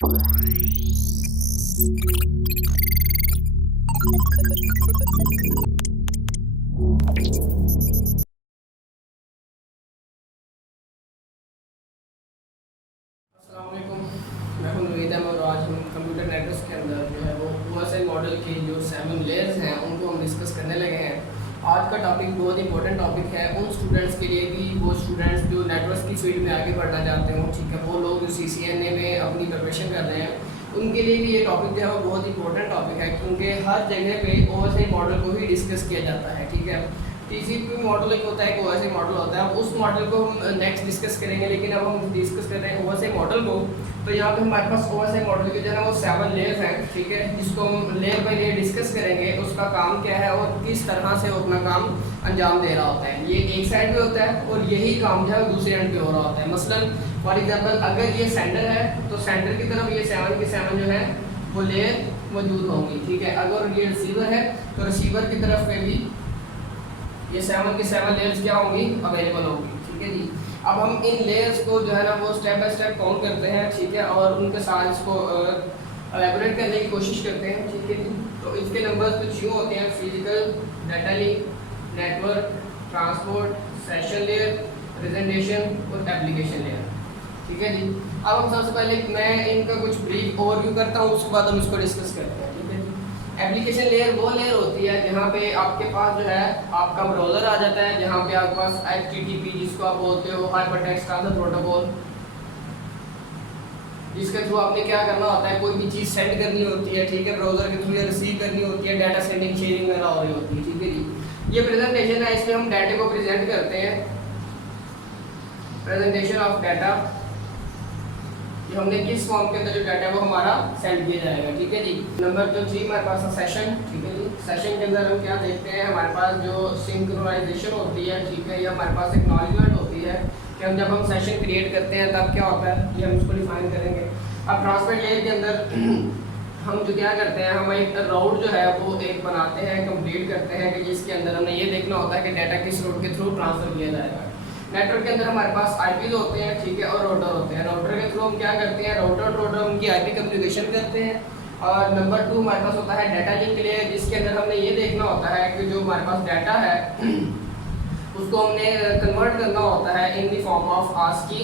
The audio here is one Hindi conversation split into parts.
अस्सलामुअलैकुम, मैं हूं नवीद अहमद और आज हम कंप्यूटर नेटवर्क्स के अंदर जो है वो ओएसआई मॉडल के जो 7 लेयर्स हैं उनको हम डिस्कस करने लगे हैं। आज का टॉपिक बहुत इंपॉर्टेंट टॉपिक है उन स्टूडेंट्स के लिए भी, वो स्टूडेंट्स जो नेटवर्क्स की फील्ड में आगे बढ़ना चाहते हो, ठीक है, वो लोग जो CCNA में अपनी प्रिपरेशन कर रहे हैं उनके लिए भी ये टॉपिक जो है वो बहुत इंपॉर्टेंट टॉपिक है, क्योंकि हर जगह पे ओएसआई मॉडल को ही डिस्कस किया जाता है। ठीक है, TCP मॉडल एक होता है, एक ओएसआई मॉडल होता है। उस मॉडल को हम नेक्स्ट डिस्कस करेंगे, लेकिन अब हम डिस्कस कर रहे हैं ओएसआई मॉडल को। तो यहाँ पे हमारे पास ओएसआई मॉडल के जो है वो 7 लेयर्स हैं, ठीक है, जिसको हम लेयर बाय लेयर डिस्कस करेंगे। उसका काम क्या है और किस तरह से वो अपना काम अंजाम दे रहा होता है। ये एक साइड पे होता है और यही काम जो है दूसरे एंड पे हो रहा होता है। मसलन फॉर एग्जाम्पल अगर ये सेंटर है तो सेंटर की तरफ ये 7 के 7 जो है वो लेयर मौजूद होंगी। ठीक है, अगर ये रिसीवर है तो रिसीवर की तरफ पे भी ये 7 के 7 लेयर्स क्या होंगी, अवेलेबल होंगी। ठीक है जी, अब हम इन लेयर्स को जो है ना वो स्टेप बाय स्टेप काउंट करते हैं, ठीक है, और उनके साथ इसको एलेबोरेट करने की कोशिश करते हैं। ठीक है जी, तो इसके नंबर्स कुछ यूँ होते हैं: physical, data link, network, transport, session layer, presentation और एप्लीकेशन लेयर। ठीक है जी, अब हम सबसे पहले मैं इनका कुछ ब्रीफ ओवरव्यू करता हूँ, उसके बाद हम इसको डिस्कस करते हैं। ठीक है जी, एप्लीकेशन लेयर वो लेयर होती है जहाँ पे आपके पास जो है आपका ब्राउज़र आ जाता है, जहाँ पे आपके पास HTTP जिसको आप बोलते हो, हाइपर टेक्स्ट ट्रांसफर प्रोटोकॉल, जिसके थ्रू आपने क्या करना होता है, कोई भी चीज़ सेंड करनी होती है। ठीक है, ब्राउज़र के थ्रू या रिसीव करनी होती है, डाटा सेंडिंग शेयरिंग वगैरह हो रही होती है। ठीक है जी, ये प्रेजेंटेशन है, इसमें हम डाटा को प्रेजेंट करते हैं, प्रेजेंटेशन ऑफ डाटा। कि हमने किस फॉर्म के अंदर जो डाटा है वो हमारा सेंड किया जाएगा। ठीक है जी, नंबर जो 3 हमारे पास है सेशन। ठीक है जी, सेशन के अंदर हम क्या देखते हैं, हमारे पास जो सिंक्रोनाइजेशन होती है, ठीक है, या हमारे पास एक्नॉलेजमेंट होती है कि हम जब हम सेशन क्रिएट करते हैं तब क्या होता है, ये हम उसको डिफाइन करेंगे। अब ट्रांसपोर्ट लेयर के अंदर हम जो क्या करते हैं, हम एक राउट जो है वो एक बनाते हैं, कंप्लीट करते हैं, कि जिसके अंदर हमने ये देखना होता है कि डाटा किस रूट के थ्रू ट्रांसफर किया जाएगा। नेटवर्क के अंदर हमारे पास आईपीज होते हैं, ठीक है, और राउटर होते हैं। राउटर के थ्रू हम क्या करते हैं, राउटर उनकी आईपी कम्युनिकेशन करते हैं। और नंबर 2 हमारे पास होता है डाटा लिंक लेयर, जिसके अंदर हमने ये देखना होता है कि जो हमारे पास डाटा है उसको हमने कन्वर्ट करना होता है in the form of ASCII.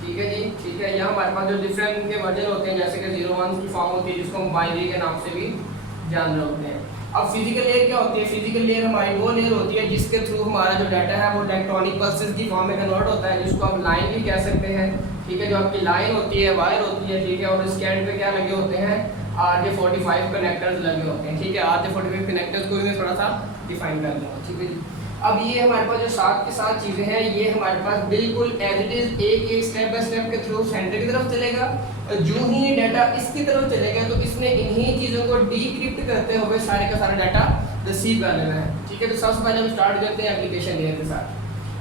ठीक है जी, ठीक है, यहाँ हमारे पास जो डिफरेंट के वर्जन होते हैं, जैसे कि 0 1 की फॉर्म होती है, जिसको हम बाइनरी के नाम से भी जान रहे होते हैं। अब फिजिकल लेयर क्या होती है, फिजिकल लेयर हमारी वो लेयर होती है जिसके थ्रू हमारा जो डाटा है वो इलेक्ट्रॉनिक पल्सेस की फॉर्म में कन्वर्ट होता है, जिसको हम लाइन भी कह सकते हैं। ठीक है, जो आपकी लाइन होती है, वायर होती है, ठीक है, और इसके एंड पे क्या लगे होते हैं, RJ45 कनेक्टर्स लगे होते हैं। ठीक है, RJ45 कनेक्टर्स को भी मैं थोड़ा सा डिफाइन कर दूँगा। ठीक है जी, अब ये हमारे पास जो साथ के साथ चीज़ें हैं, ये हमारे पास बिल्कुल एज इट इज़ एक स्टेप बाय स्टेप के थ्रू सेंटर की तरफ चलेगा। जो ही ये डाटा इसकी तरफ चलेगा तो इसने इन्हीं चीज़ों को डीक्रिप्ट करते हुए सारे का सारा डाटा रिसीव कर लेना है। ठीक है, तो सबसे पहले हम स्टार्ट करते हैं एप्लीकेशन लेयर के साथ।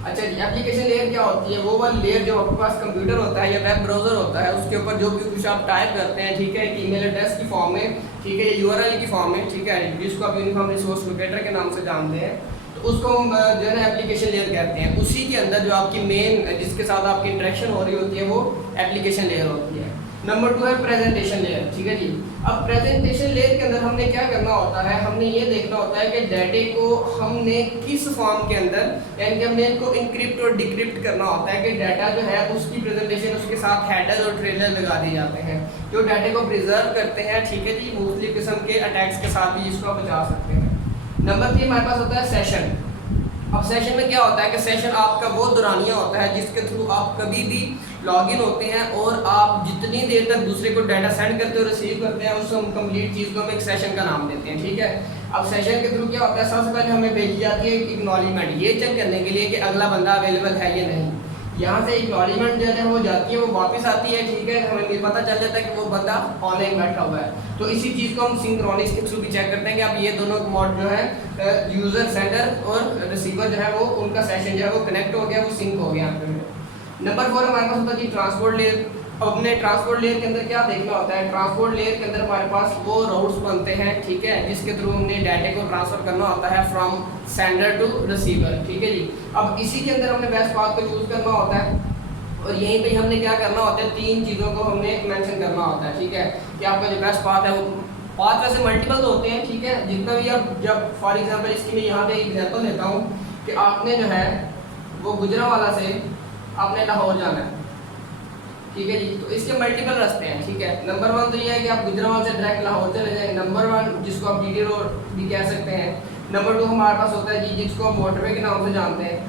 अच्छा जी, एप्लीकेशन लेयर क्या होती है, वो वाली लेयर जो आपके पास कंप्यूटर होता है या वेब ब्राउज़र होता है, उसके ऊपर जो भी कुछ आप टाइप करते हैं, ठीक है, एक ईमेल एड्रेस की फॉर्म में, ठीक है, URL की फॉर्म में, ठीक है, जिसको आप यूनिफॉर्म रिसोर्स लोकेटर के नाम से जानते हैं, तो उसको हम जो है ना एप्लीकेशन लेयर कहते हैं। उसी के अंदर जो आपकी मेन जिसके साथ आपकी इंटरेक्शन हो रही होती है वो एप्लीकेशन लेयर होती है। नंबर 2 है प्रेजेंटेशन लेयर। ठीक है जी, अब प्रेजेंटेशन लेयर के अंदर हमने क्या करना होता है, हमने ये देखना होता है कि डाटे को हमने किस फॉर्म के अंदर, यानी कि हमने इनको इनक्रिप्ट और डिक्रिप्ट करना होता है कि डाटा जो है उसकी प्रेजेंटेशन उसके साथ हेडर और ट्रेलर लगा दिए जाते हैं जो डाटे को प्रिजर्व करते हैं। ठीक है जी, मुख्तलिफ किस्म के अटैक्स के साथ भी इसको बचा सकते हैं। नंबर 3 हमारे पास होता है सेशन। अब सेशन में क्या होता है कि सेशन आपका वो दौरानिया होता है जिसके थ्रू आप कभी भी लॉगिन होते हैं और आप जितनी देर तक दूसरे को डाटा सेंड करते हो, रिसीव करते हैं, उस कंप्लीट चीज़ को हम एक सेशन का नाम देते हैं। ठीक है, अब सेशन के थ्रू क्या होता है, सबसे पहले हमें भेजी जाती है एक्नॉलेजमेंट, ये चेक करने के लिए कि अगला बंदा अवेलेबल है या नहीं। यहाँ से एक्नॉलेजमेंट जो है वो जाती है, वो वापस आती है। ठीक है, हमें पता चल जाता है कि वो बंदा ऑनलाइन बैठा हुआ है। तो इसी चीज़ को हम सिंक्रोनिक्स के थ्रू भी चेक करते हैं कि अब ये दोनों मोड जो है यूज़र सेंडर और रिसीवर जो है वो उनका सेशन जो है वो कनेक्ट हो गया, वो सिंक हो गया। नंबर 4 हमारे पास होता है कि ट्रांसपोर्ट लेयर। अब अपने ट्रांसपोर्ट लेयर के अंदर क्या देखना होता है, ट्रांसपोर्ट लेयर के अंदर हमारे पास वो राउट्स बनते हैं, ठीक है, जिसके थ्रू हमने डाटा को ट्रांसफर करना होता है फ्रॉम सेंडर टू रिसीवर। ठीक है जी, अब इसी के अंदर हमने बेस्ट पाथ को चूज करना होता है और यहीं पे हमने क्या करना होता है, 3 चीज़ों को हमने मेंशन करना होता है, ठीक है, कि आपका जो बेस्ट पाथ है वो पाथ वैसे मल्टीपल होते हैं, ठीक है, जितना भी आप जब फॉर एग्जांपल इसकी मैं यहाँ पे एग्जांपल देता हूँ कि आपने जो है वो गुजरांवाला से आपने लाहौर जाना है, ठीक है जी, तो इसके मल्टीपल रास्ते हैं, ठीक है। नंबर 1 तो ये है कि आप गुजरांवाला से डायरेक्ट लाहौर चले जाएंगे, नंबर 1 जिसको आप जीटी रोड भी कह सकते हैं। नंबर 2 हमारे पास होता है जी जिसको हम मोटरवे के नाम से जानते हैं,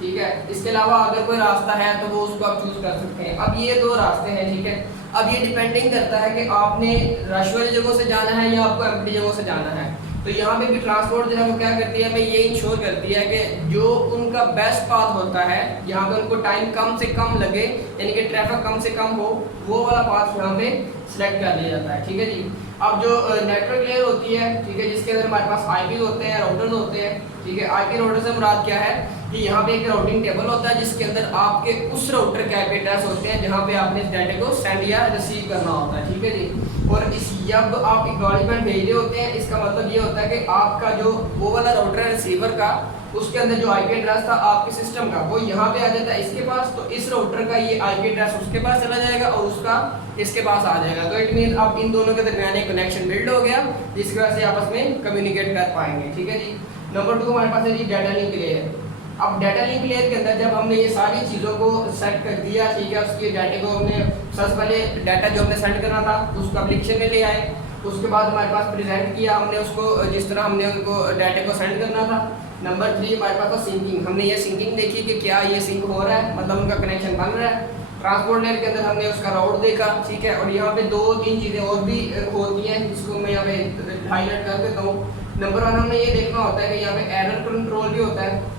ठीक है। इसके अलावा अगर कोई रास्ता है तो वो उसको आप चूज कर सकते हैं। अब ये 2 रास्ते हैं, ठीक है। अब ये डिपेंडिंग करता है कि आपने रश वाली जगहों से जाना है या आपको एम्प्टी जगहों से जाना है। तो यहाँ पे भी ट्रांसपोर्ट जो है वो क्या करती है, हमें ये इंश्योर करती है कि जो उनका बेस्ट पाथ होता है, यहाँ पे उनको टाइम कम से कम लगे, यानी कि ट्रैफिक कम से कम हो, वो वाला पाथ यहाँ पे सिलेक्ट कर लिया जाता है, ठीक है जी। अब जो नेटवर्क लेयर होती है, ठीक है, जिसके अंदर हमारे पास आईपी होते हैं, राउटर्स होते हैं, ठीक है। आईपी राउटर से मुराद क्या है कि यहाँ पे एक राउटिंग टेबल होता है जिसके अंदर आपके उस राउटर के आईपी एड्रेस होते हैं जहाँ पे आपने इस डाटा को सेंड या रिसीव करना होता है, ठीक है जी। और इस जब आप एक्नॉलेजमेंट भेज रहे होते हैं, इसका मतलब ये होता है कि आपका जो वो वाला राउटर है रिसीवर का, उसके अंदर जो आईपी एड्रेस था आपके सिस्टम का, वो यहाँ पे आ जाता है इसके पास, तो इस राउटर का ये आईपी एड्रेस उसके पास चला जाएगा और उसका इसके पास आ जाएगा। तो इट मीन अब इन दोनों के दरमियान एक कनेक्शन बिल्ड हो गया जिसकी वजह से आपस में कम्युनिकेट कर पाएंगे, ठीक है जी। नंबर 2 हमारे पास है जी डाटा लिंक लेयर। अब डाटा लिंक लेयर के अंदर जब हमने ये सारी चीज़ों को सेट कर दिया, ठीक है, उसके डाटे को हमने सबसे पहले डाटा जो हमने सेंड करना था उसको एप्लीकेशन में ले आए, उसके बाद हमारे पास प्रेजेंट किया हमने उसको जिस तरह हमने उनको डाटे को सेंड करना था। नंबर 3 हमारे पास था सिंकिंग। हमने ये सिंकिंग देखी कि क्या ये सिंक हो रहा है, मतलब उनका कनेक्शन बन रहा है। ट्रांसपोर्ट लेयर के अंदर हमने उसका राउट देखा, ठीक है, और यहाँ पे 2-3 चीज़ें और भी होती हैं जिसको मैं यहाँ पे हाईलाइट कर देता हूँ। नंबर 1 हमने ये देखना होता है कि यहाँ पे एरर कंट्रोल भी होता है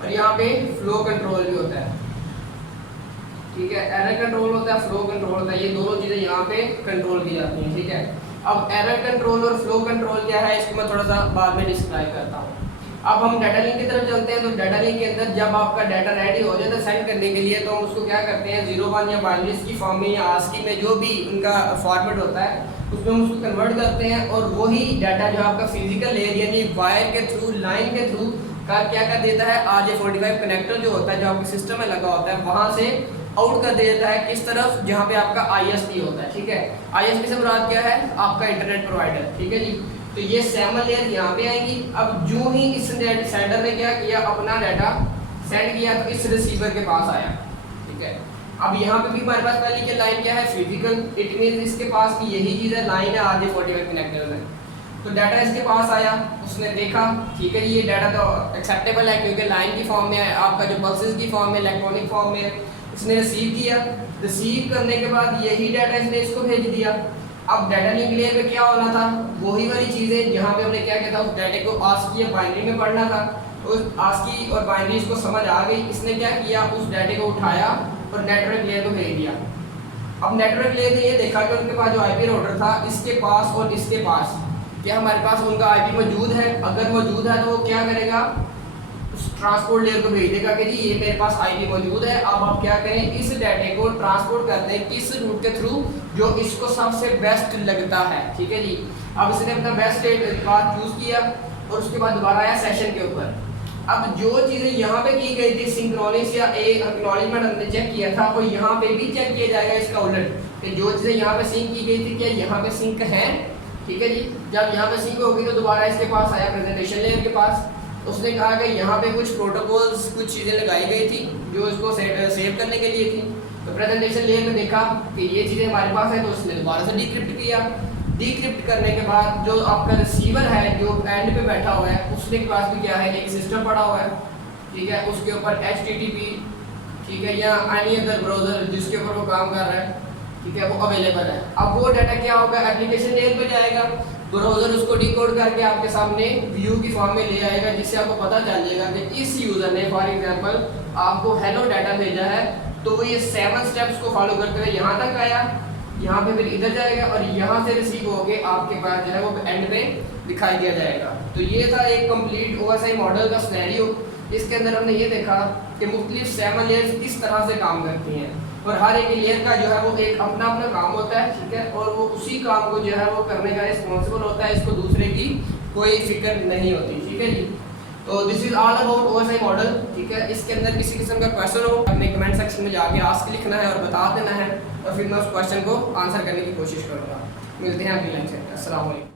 और यहाँ पे फ्लो कंट्रोल भी होता है, ठीक है। एरर कंट्रोल होता है, फ्लो कंट्रोल होता है, ये दोनों चीज़ें यहाँ पे कंट्रोल की जाती हैं, ठीक है। अब एरर कंट्रोल और फ्लो कंट्रोल क्या है इसको मैं थोड़ा सा बाद में डिस्क्राइब करता हूँ। अब हम डाटा लिंक की तरफ चलते हैं। तो डाटा लिंक के अंदर जब आपका डाटा रेडी हो जाता है सेंड करने के लिए, तो हम उसको क्या करते हैं 0-1 या बाइनरीज की फॉर्म में या आस्की में जो भी उनका फॉर्मेट होता है उसमें हम उसको कन्वर्ट करते हैं और वही डाटा जो आपका फिजिकल लेयर यानी वायर के थ्रू, लाइन के थ्रू का क्या कर देता है, RJ45 कनेक्टर जो होता है जो आपके सिस्टम में लगा होता है वहाँ से आउट कर देता है किस तरफ, जहाँ पे आपका ISP होता है, ठीक है। ISP से मुराद क्या है, आपका इंटरनेट प्रोवाइडर, ठीक है जी। तो ये सैमल लेयर यहाँ पे आएगी। अब जो ही इस सेंडर ने क्या किया, अपना डाटा सेंड किया तो इस रिसीवर के पास आया, ठीक है। अब यहाँ पे भी हमारे पास पहले की लाइन क्या है, फिजिकल, इट मीन इसके पास भी यही चीज़ है, लाइन है RJ45 कनेक्टर में। तो डाटा इसके पास आया, उसने देखा, ठीक है, ये डाटा तो एक्सेप्टेबल है क्योंकि लाइन की फॉर्म में है, आपका जो पल्सेस की फॉर्म में, इलेक्ट्रॉनिक फॉर्म में, इसने रिसीव किया। रिसीव करने के बाद यही डाटा इसने इसको भेज दिया। अब डाटा लिंक लेयर पे क्या होना था, वही वाली चीज़ें जहाँ पे हमने क्या किया था, उस डाटे को आस्की या बाइनरी में पढ़ना था। उस आस्की और बाइनरी इसको समझ आ गई, इसने क्या किया, उस डाटे को उठाया और नेटवर्क लेयर को भेज दिया। अब नेटवर्क लेयर ने ये देखा कि उनके पास जो IP राउटर था इसके पास और इसके पास क्या हमारे पास उनका IP मौजूद है। अगर मौजूद है तो वो क्या करेगा, उस ट्रांसपोर्ट लेयर को भेज देगा कि जी ये मेरे पास IP मौजूद है। अब आप क्या करें, इस डाटे को ट्रांसपोर्ट करते हैं किस रूट के थ्रू जो इसको सबसे बेस्ट लगता है, ठीक है जी। अब इसने अपना बेस्ट पाथ चूज किया और उसके बाद दोबारा आया सेशन के ऊपर। अब जो चीज़ें यहाँ पे की गई थी सिंक्रोनिस या एक्नॉलेजमेंट हमने चेक किया था, वो यहाँ पे भी चेक किया जाएगा इसका उलट कि जो चीज़ें यहाँ पे सिंक की गई थी क्या यहाँ पे सिंक है, ठीक है जी। जब यहाँ पे सिंक होगी तो दोबारा इसके पास आया प्रेजेंटेशन लेयर के पास, उसने कहा कि यहाँ पे कुछ प्रोटोकॉल्स, कुछ चीज़ें लगाई गई थी जो इसको सेव करने के लिए थी। तो प्रेजेंटेशन लेयर में देखा कि ये चीज़ें हमारे पास है, तो उसने दोबारा से डिक्रिप्ट किया। डिक्रिप्ट करने के बाद जो आपका रिसीवर है जो एंड पे बैठा हुआ है उसके पास भी क्या है, एक सिस्टम पड़ा हुआ है, ठीक है। उसके ऊपर HTTP, ठीक है, या एनी अदर ब्राउज़र जिसके ऊपर वो काम कर रहा है, ठीक है, वो अवेलेबल है। अब वो डाटा क्या होगा, एप्लीकेशन लेयर पे जाएगा, ब्राउज़र उसको डिकोड करके आपके सामने व्यू की फॉर्म में ले आएगा, जिससे आपको पता चल जाएगा कि इस यूज़र ने फॉर एग्जांपल आपको हेलो डाटा भेजा है, तो वो ये 7 स्टेप्स को फॉलो करते हुए यहाँ तक आया, यहाँ पे फिर इधर जाएगा और यहाँ से रिसीव होके आपके पास जो है वो एंड पे दिखाई दिया जाएगा। तो ये था एक कंप्लीट OSI मॉडल का सिनेरियो। इसके अंदर हमने ये देखा कि मुख्तलिफ 7 लेयर्स किस तरह से काम करती हैं और हर एक लेयर का जो है वो एक अपना अपना काम होता है, ठीक है, और वो उसी काम को जो है वो करने का रिस्पॉन्सिबल होता है, इसको दूसरे की कोई फिक्र नहीं होती, ठीक है जी। तो this is all about OSI model, ठीक है। इसके अंदर किसी किस्म का क्वेश्चन हो, अपने कमेंट सेक्शन में जाके आस्क लिखना है और बता देना है, और फिर मैं उस क्वेश्चन को आंसर करने की कोशिश करूँगा। मिलते हैं अगली लेक्चर में। अस्सलाम वालेकुम।